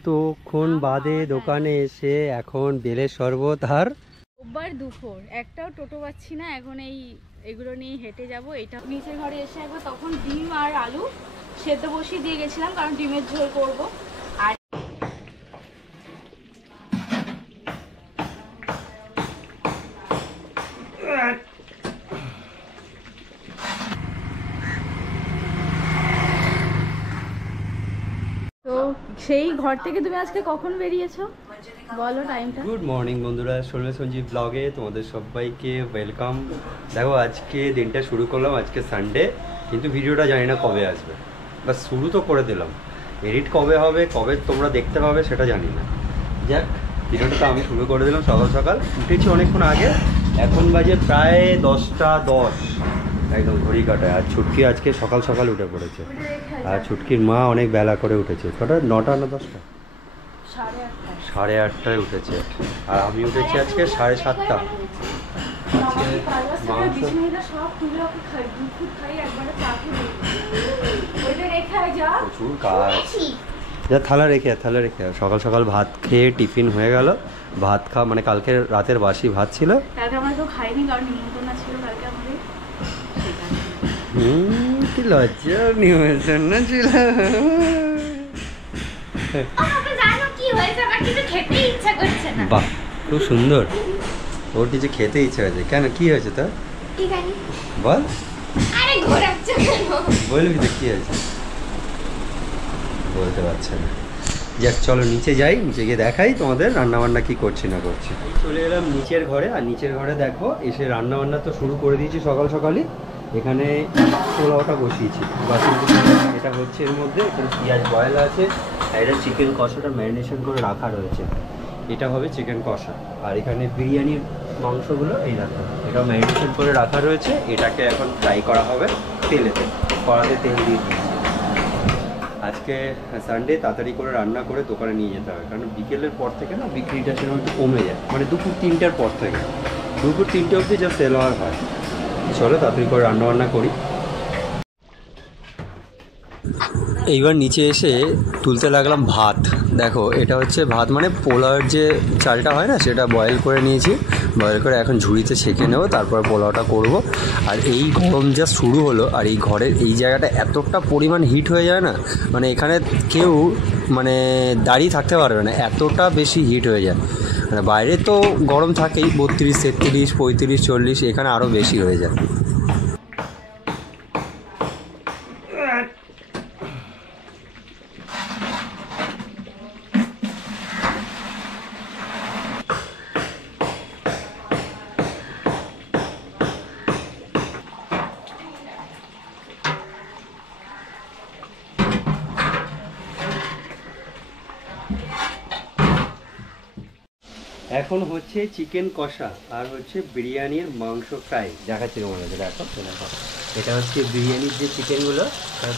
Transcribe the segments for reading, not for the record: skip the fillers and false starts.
এতক্ষণ বাদে দোকানে এসে এখন বেলের শরবত আর রোববার দুপুর একটাও টোটো পাচ্ছি না, এখন এগুলো নিয়ে হেঁটে যাব। এটা নিচের ঘরে এসে একবার তখন ডিম আর আলু সেদ্ধ বসিয়ে দিয়ে গেছিলাম, কারণ ডিমের ঝোল করবো। আর তো সেই ঘর থেকে তুমি আজকে কখন বেরিয়েছো বলো টাইমটা? গুড মর্নিং বন্ধুরা, শর্মা সঞ্জীব ব্লগে তোমাদের সবাইকে ওয়েলকাম। দেখো আজকে দিনটা শুরু করলাম, আজকে সানডে, কিন্তু ভিডিওটা জানি না কবে আসবে। বাস শুরু তো করে দিলাম, এডিট কবে হবে, কবে তোমরা দেখতে পাবে সেটা জানি না। যাক, ভিডিওটা তো আমি শুরু করে দিলাম। সকাল সকাল উঠেছি অনেকক্ষণ আগে, এখন বাজে প্রায় 10টা 10, একদম ঘড়ি কাটায়। আর ছুটকি আজকে সকাল সকাল উঠে পড়েছে, আর ছুটকির মা অনেক বেলা করে উঠেছে। কটা, 9টা না 10টা? 8:30টায় উঠেছে। আর আমি উঠেছি আজকে 7:30টা। প্রচুর কাজ। যা থালা রেখে সকাল সকাল ভাত খেয়ে টিফিন হয়ে গেল। ভাত মানে কালকে রাতের বাসি ভাত ছিল। কি লজ্জা, নিমন্ত্রণ ছিল। বাহ, খুব সুন্দর। ওর কিছু খেতে ইচ্ছা হয়েছে কেন? কি হয়েছে তোর বল, বলবি তো কি হয়েছে? বলতে পারছে না। যাক চলো নিচে যাই, নিচে গিয়ে দেখাই তোমাদের রান্নাবান্না কি করছি না করছি। চলে এলাম নিচের ঘরে, আর নিচের ঘরে দেখো এসে রান্নাবান্না তো শুরু করে দিয়েছি সকাল সকালই। এখানে পোলাওটা বসিয়েছি, এটা হচ্ছে এর মধ্যে। এখানে পেঁয়াজ বয়েল আছে, আর এটা চিকেন কষাটা ম্যারিনেশন করে রাখা রয়েছে। এটা হবে চিকেন কষা। আর এখানে বিরিয়ানির মাংসগুলো এই রাখা, এটাও ম্যারিনেশন করে রাখা রয়েছে। এটাকে এখন ফ্রাই করা হবে তেলেতে, কড়াতে তেল দিয়ে দিয়েছি। আজকে সানডে, তাড়াতাড়ি করে রান্না করে দোকানে নিয়ে যেতে হবে, কারণ বিকেলের পর থেকে না বিক্রিটা সেরকম একটু কমে যায়, মানে দুপুর 3টার পর থেকে। দুপুর 3টে অবধি যা সেল হওয়ার হয়। চলো তাড়াতাড়ি করে রান্নাবান্না করি। এইবার নিচে এসে তুলতে লাগলাম ভাত। দেখো এটা হচ্ছে ভাত, মানে পোলাওয়ের যে চালটা হয় না, সেটা বয়েল করে নিয়েছি। বয়েল করে এখন ঝুড়িতে ছেঁকে নেবো, তারপর পোলাওটা করব। আর এই গরম যা শুরু হলো, আর এই ঘরের এই জায়গাটা এতটা পরিমাণ হিট হয়ে যায় না, মানে এখানে কেউ মানে দাঁড়িয়ে থাকতে পারবে না, এতটা বেশি হিট হয়ে যায়। মানে বাইরে তো গরম থাকেই, 32, 33, 35, 40, এখানে আরও বেশি হয়ে যায়। এখন হচ্ছে চিকেন কষা আর হচ্ছে বিরিয়ানির মাংস ফ্রাই দেখাচ্ছি তোমাদের। দেখো দেখো, এটা হচ্ছে বিরিয়ানির যে চিকেনগুলো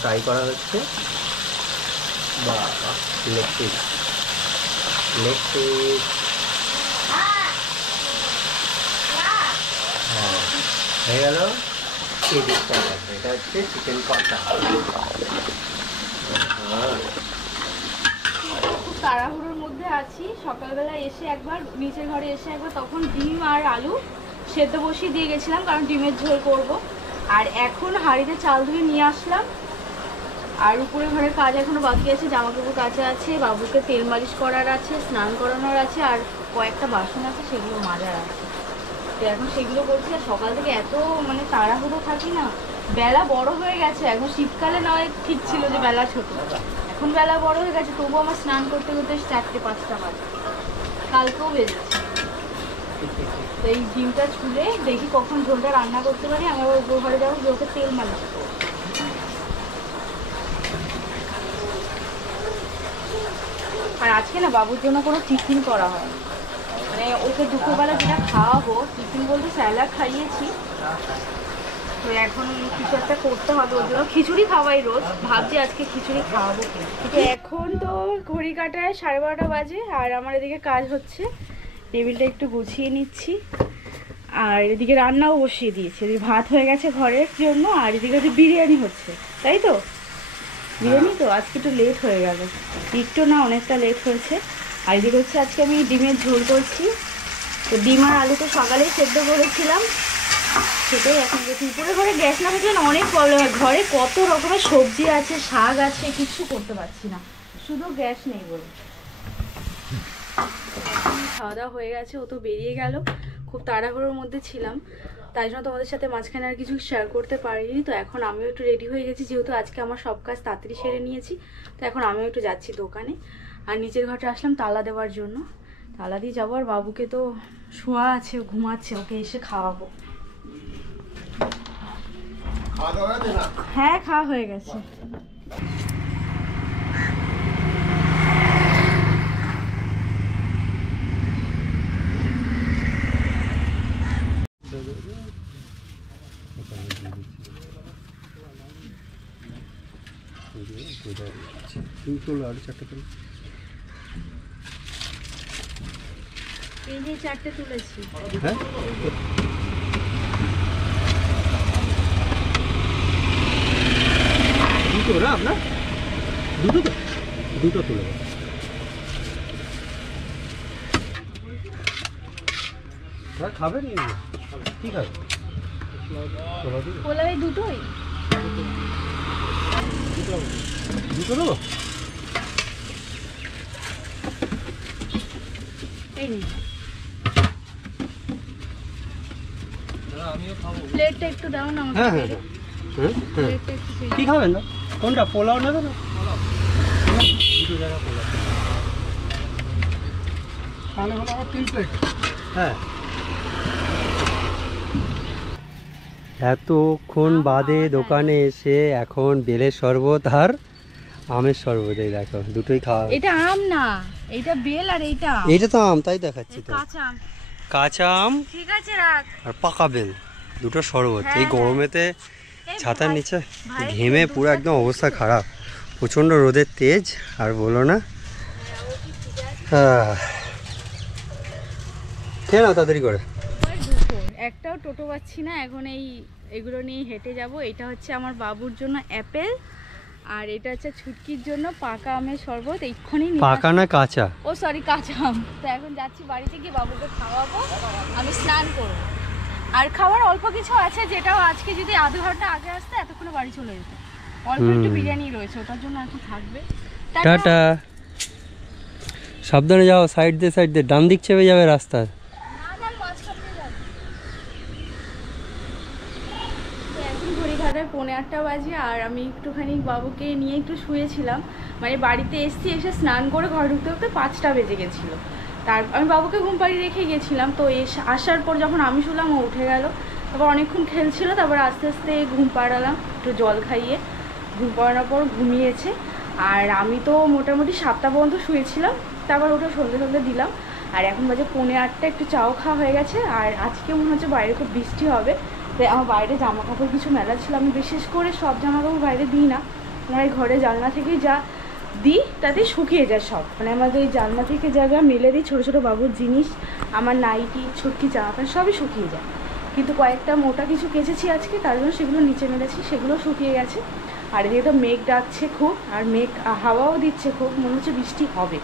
ফ্রাই করা হচ্ছে। বাহ, লেগ পিস, লেগ পিস। হ্যাঁ, হয়ে গেল। এটা হচ্ছে চিকেন কষা। খুব তাড়াহুড়োর মধ্যে আছি। সকালবেলা এসে একবার নিচের ঘরে এসে একবার তখন ডিম আর আলু সেদ্ধ বসিয়ে দিয়ে গেছিলাম, কারণ ডিমের ঝোল করব। আর এখন হাঁড়িতে চাল ধুয়ে নিয়ে আসলাম। আর উপরে ঘরের কাজ এখনো বাকি আছে, জামা কাপড় কাচা আছে, বাবুকে তেল মালিশ করার আছে, স্নান করানোর আছে, আর কয়েকটা বাসন আছে সেগুলো মাজার আছে। তো এখন সেগুলো করছি। আর সকাল থেকে এত মানে তাড়াহুড়ো থাকি না, বেলা বড় হয়ে গেছে। এখন শীতকালে নয় ঠিক ছিল যে বেলা ছোট, এখন বেলা বড় হয়ে গেছে। তবুও আমার স্নান করতে করতে 4টে-5টা বাজে, কালকেও বেজেছে। তো এই ডিমটা ছুলে দেখি কখন ঝোলটা রান্না করতে পারি। আমার উপর ঘরে যাবো, ওকে তেল মালিশ করবো। আর আজকে না বাবুর জন্য কোনো টিফিন করা হয়, মানে ওকে দুপুরবেলা যেটা খাওয়াবো, টিফিন বলতে স্যালাড খাইয়েছি। তো এখন কিছু একটা করতে হবে ওর জন্য। খিচুড়ি খাওয়াই রোজ, ভাবছি আজকে খিচুড়ি খাওয়াবো কি। এখন তো ঘড়ি কাটায় 12:30 বাজে, আর আমার এদিকে কাজ হচ্ছে। টেবিলটা একটু গুছিয়ে নিচ্ছি, আর এদিকে রান্নাও বসিয়ে দিয়েছি। এদিকে ভাত হয়ে গেছে ঘরের জন্য, আর এদিকে বিরিয়ানি হচ্ছে, তাই তো? বিরিয়ানি তো আজকে একটু লেট হয়ে গেল, একটু না অনেকটা লেট হয়েছে। আর এদিকে হচ্ছে আজকে আমি ডিমের ঝোল করছি। তো ডিম আর আলু তো সকালেই সেদ্ধ করেছিলাম, সেটাই এখন দুপুরে ঘরে গ্যাস না থাকলে না অনেক প্রবলেম হয়। ঘরে কত রকমের সবজি আছে, শাক আছে, কিচ্ছু করতে পারছি না, শুধু গ্যাস নেই বলে। খাওয়া দাওয়া হয়ে গেছে, ও তো বেরিয়ে গেল, খুব তাড়াহুড়োর মধ্যে ছিলাম, তাই জন্য তোমাদের সাথে মাঝখানে আর কিছু শেয়ার করতে পারিনি। তো এখন আমিও একটু রেডি হয়ে গেছি, যেহেতু আজকে আমার সব কাজ তাড়াতাড়ি সেরে নিয়েছি। তো এখন আমিও একটু যাচ্ছি দোকানে, আর নিচের ঘরটা আসলাম তালা দেওয়ার জন্য। তালা দিয়ে যাবো, আর বাবুকে তো শোয়া আছে, ঘুমাচ্ছে, ওকে এসে খাওয়াবো। হ্যাঁ, খাওয়া হয়ে গেছে। এই যে 4টে তুলেছি। হ্যাঁ, দুটো না আপনার? দুটো তুলে দেবো। খাবেন কি খাবেন? পোলাও দুটোই দুটো দেবো। এই নে, প্লেটটা একটু দাও না আমাকে। হ্যাঁ হ্যাঁ হ্যাঁ হ্যাঁ হ্যাঁ। প্লেটটা একটু দিয়ে কি খাবেন না? কোনটা, পোলাও নেবে না? দুটো জায়গা পোলাও তাহলে হলো আমার 3 প্লেট। হ্যাঁ, এতক্ষণ বাদে দোকানে এসে এখন বেলের শরবত আর আমের শরবত, এই দেখো দুটোই খাওয়া। এটা আম না, এটা বেল, আর এইটা আম। এইটা তো আম, তাই দেখাচ্ছি তো। কাঁচা আম। কাঁচা আম ঠিক আছে, রাখ। আর পাকা বেল, দুটো শরবত। হ্যাঁ, এই গরমেতে ছাতার নিচে ঘেমে পুরো একদম অবস্থা খারাপ, প্রচণ্ড রোদের তেজ আর বলো না। খেয়ে নাও তাড়াতাড়ি করে। একটাও টোটো পাচ্ছি না এখন, এগুলো নিয়ে হেঁটে যাব। এটা হচ্ছে আমার বাবুর জন্য অ্যাপেল, আর এটা হচ্ছে ছুটকির জন্য পাকা আমের শরবত। এক্ষুনি পাকা না কাঁচা? ও সরি, কাঁচা আম। তো এখন যাচ্ছি বাড়িতে গিয়ে বাবুকে খাওয়াবো, আমি স্নান করবো। আর খাবার অল্প কিছু আছে, যেটাও আজকে যদি আধ ঘন্টা আগে আসতে এতক্ষণে বাড়ি চলে যেত। অল্প একটু বিরিয়ানি রয়েছে, ওটার জন্য আর কি থাকবে। টাটা, সাবধানে যাও, সাইড দিয়ে ডান দিক চেপে যাবে রাস্তা। ঘড়িঘাটায় 8:45 বাজে, আর আমি একটুখানি বাবুকে নিয়ে একটু শুয়েছিলাম। মানে বাড়িতে এসে স্নান করে ঘরে ঢুকতে 5টা বেজে গেছিলো। আমি বাবুকে ঘুম পাড়িয়ে রেখে গেছিলাম। তো আসার পর যখন আমি শুলাম, ও উঠে গেল। তারপর অনেকক্ষণ খেলছিল, তারপর আস্তে আস্তে ঘুম পাড়ালাম, একটু জল খাইয়ে ঘুম পাড়ানোর পর ঘুমিয়েছে। আর আমি তো মোটামুটি 7টা পর্যন্ত শুয়েছিলাম, তারপর ওটা সন্ধ্যে দিলাম। আর এখন বাজে 8:45, একটু চাও খাওয়া হয়ে গেছে। আর আজকে মনে হচ্ছে বাইরে খুব বৃষ্টি হবে, তাই আমার বাইরে জামা কাপড় কিছু মেলা ছিল। আমি বিশেষ করে সব জামা কাপড় বাইরে দিই না, আমার এই ঘরে জানলা থেকেই যা দিই তাতে শুকিয়ে যায় সব। মানে আমাদের এই জানলা থেকে জায়গা মেলে দিই, ছোটো ছোটো বাবুর জিনিস, আমার নাইটি, ছুটকি, জামা প্যান্ট সবই শুকিয়ে যায়। কিন্তু কয়েকটা মোটা কিছু কেচেছি আজকে, তার জন্য সেগুলো নিচে মেলেছি, সেগুলো শুকিয়ে গেছে। আর এদিকে তো মেঘ ডাকছে খুব, আর হাওয়াও দিচ্ছে খুব, মনে হচ্ছে বৃষ্টি হবে।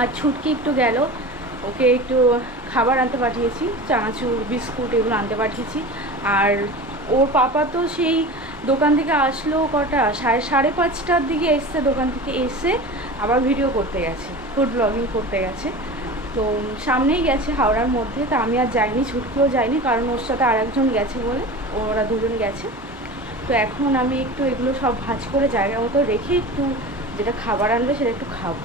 আর ছুটকি একটু গেল, ওকে একটু খাবার আনতে পাঠিয়েছি, চানাচুর, বিস্কুট এগুলো আনতে পাঠিয়েছি। আর ওর পাপা তো সেই দোকান থেকে আসলো কটা, 5:30টার দিকে এসছে, দোকান থেকে এসে আবার ভিডিও করতে গেছে, ফুড ব্লগিং করতে গেছে। তো সামনেই গেছে হাওড়ার মধ্যে। তা আমি আর যাইনি, ছুটকিও যায়নি, কারণ ওর সাথে আরেকজন গেছে বলে, ওরা দুজন গেছে। তো এখন আমি একটু এগুলো সব ভাজ করে জায়গা মতো রেখে একটু যেটা খাবার আনবে সেটা একটু খাবো,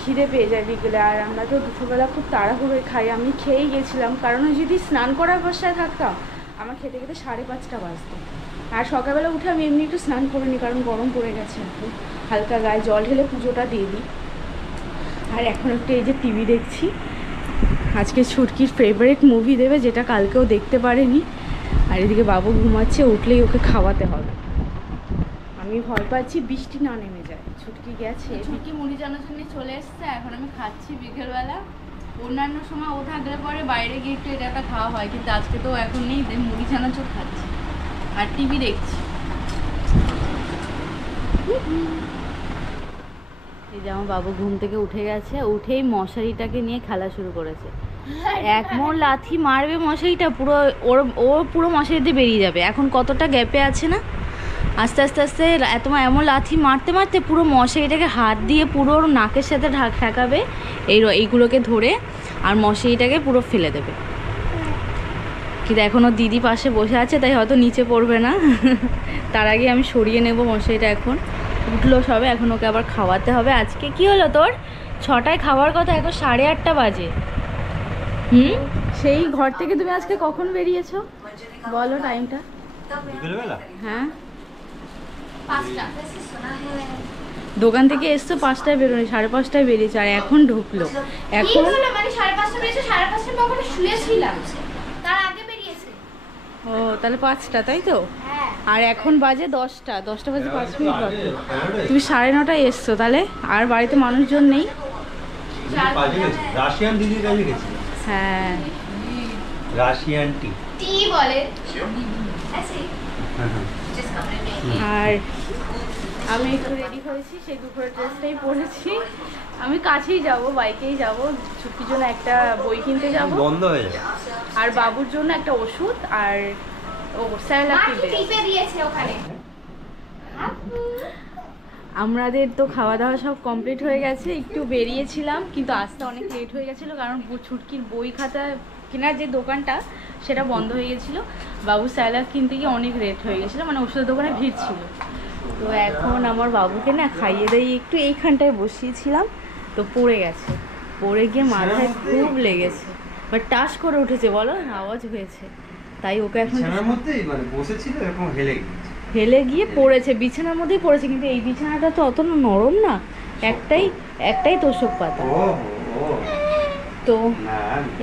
খিদে পেয়ে যায় বিকেলে। আর আমরা তো দুপুরবেলা খুব তাড়াহুড়োয় খাই, আমি খেয়েই গেছিলাম, কারণ যদি স্নান করার অবস্থায় থাকতাম আমার খেতে 5:30 বাজতো। আর সকালবেলা উঠে আমি এমনি একটু স্নান করিনি, কারণ গরম পড়ে গেছে, একটু হালকা গায়ে জল ঢেলে পুজোটা দিয়ে দিই। আর এখন একটু এই যে টিভি দেখছি, আজকে ছুটকির ফেভারিট মুভি দেবে, যেটা কালকেও দেখতে পারেনি। আর এদিকে বাবু ঘুমাচ্ছে, উঠলেই ওকে খাওয়াতে হবে। আমি ভয় পাচ্ছি বৃষ্টি না নেমে যায়। ছুটকি গেছে, ছুটকি মুড়ি চানাচুর নিয়ে চলে এসছে, এখন আমি খাচ্ছি বিকেলবেলা। অন্যান্য সময় ও থাকলে পরে বাইরে গিয়ে একটু এটা একটা খাওয়া হয়, কিন্তু আজকে তো এখন নেই, মুড়ি চানাচুর খাচ্ছি আর টিভি দেখছি। এই যে আমার বাবু ঘুম থেকে উঠে গেছে, উঠেই মশারিটাকে নিয়ে খেলা শুরু করেছে। এক মোড় লাথি মারবে মশারিটা, পুরো ওর পুরো মশারিতে বেরিয়ে যাবে। এখন কতটা গ্যাপে আছে না, আস্তে আস্তে আস্তে এমন লাথি মারতে মারতে পুরো মশারিটাকে হাত দিয়ে পুরো ওর নাকের সাথে ঠেকাবে এইগুলোকে ধরে, আর মশারিটাকে পুরো ফেলে দেবে। কিন্তু এখন ওর দিদি পাশে বসে আছে, তাই হয়তো নিচে পড়বে না। তার আগে আমি সরিয়ে নেব মশারিটা। এখন উঠলো সবে, এখন ওকে আবার খাওয়াতে হবে। আজকে কি হলো তোর, 6টায় খাওয়ার কথা, এখন 8:30 বাজে। সেই ঘর থেকে তুমি আজকে কখন বেরিয়েছো বলো টাইমটা? হ্যাঁ, 5টা। দোকান থেকে এসছো 5টায়, বেরোনি 5:30টায় বেরিয়েছে, আর এখন ঢুকলো। এখন মানে 5:30 বেরিয়েছে, 5:30 তখন শুয়েছিলাম, তার আগে বেরিয়েছে। ও তাহলে 5টা, তাই তো? হ্যাঁ। আর এখন বাজে 10টা বাজে 5 মিনিট বাকি। তুমি 9:30টায় এসছো, তাহলে আর বাড়িতে মানুষজন নেই? রাশিয়ান দিদির কাছে গেছি। হ্যাঁ, রাশিয়ান টি বলে। আর আমি একটু রেডি হয়েছি, সেই দুপুরের ড্রেসটাই পরেছি। আমি কাছেই যাব, বাইকেই যাব, ছুটির জন্য একটা বই কিনতে যাব, বন্ধ হয়ে যাবে, আর বাবুর জন্য একটা ওষুধ, আর ও স্যালাড কিনতে দিয়েছে ওখানে। আমাদের তো খাওয়া দাওয়া সব কমপ্লিট হয়ে গেছে, একটু বেরিয়েছিলাম কিন্তু আসতে অনেক লেট হয়ে গেছিলো, কারণ ছুটকির বই খাতা কেনার যে দোকানটা সেটা বন্ধ হয়ে গেছিলো। বাবু স্যালাড কিনতে গিয়ে অনেক লেট হয়ে গেছিলো, মানে ওষুধের দোকানে ভিড় ছিল। তো এখন আমার বাবুকে না খাইয়ে দিয়ে একটু এইখানটায় বসিয়েছিলাম, তো পড়ে গেছে, পড়ে গিয়ে মাথায় খুব লেগেছে, বাট টাস করে উঠেছে, বলো আওয়াজ হয়েছে, তাই ওকে এখন বিছানার মধ্যেই মানে বসেছিল, এরকম হেলে গিয়ে পড়েছে, বিছানার মধ্যেই পড়েছে। কিন্তু এই বিছানাটা তো অত নরম না, একটাই তোষক পাতা, তো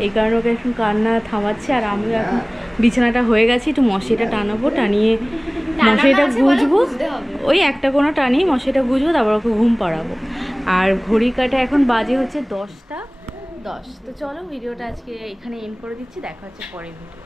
এই কারণে ওকে এখন কান্না থামাচ্ছে। আর আমিও এখন বিছানাটা হয়ে গেছে, একটু মশারিটা টানাবো, টানিয়ে মশারিটা গুজবো, ওই একটা কোনো টানিয়ে মশারিটা গুজবো, তারপর ওকে ঘুম পাড়াবো। আর ঘড়ি কাটা এখন বাজে হচ্ছে 10টা 10। তো চলো ভিডিওটা আজকে এখানে এন্ড করে দিচ্ছি, দেখা হচ্ছে পরের ভিডিও।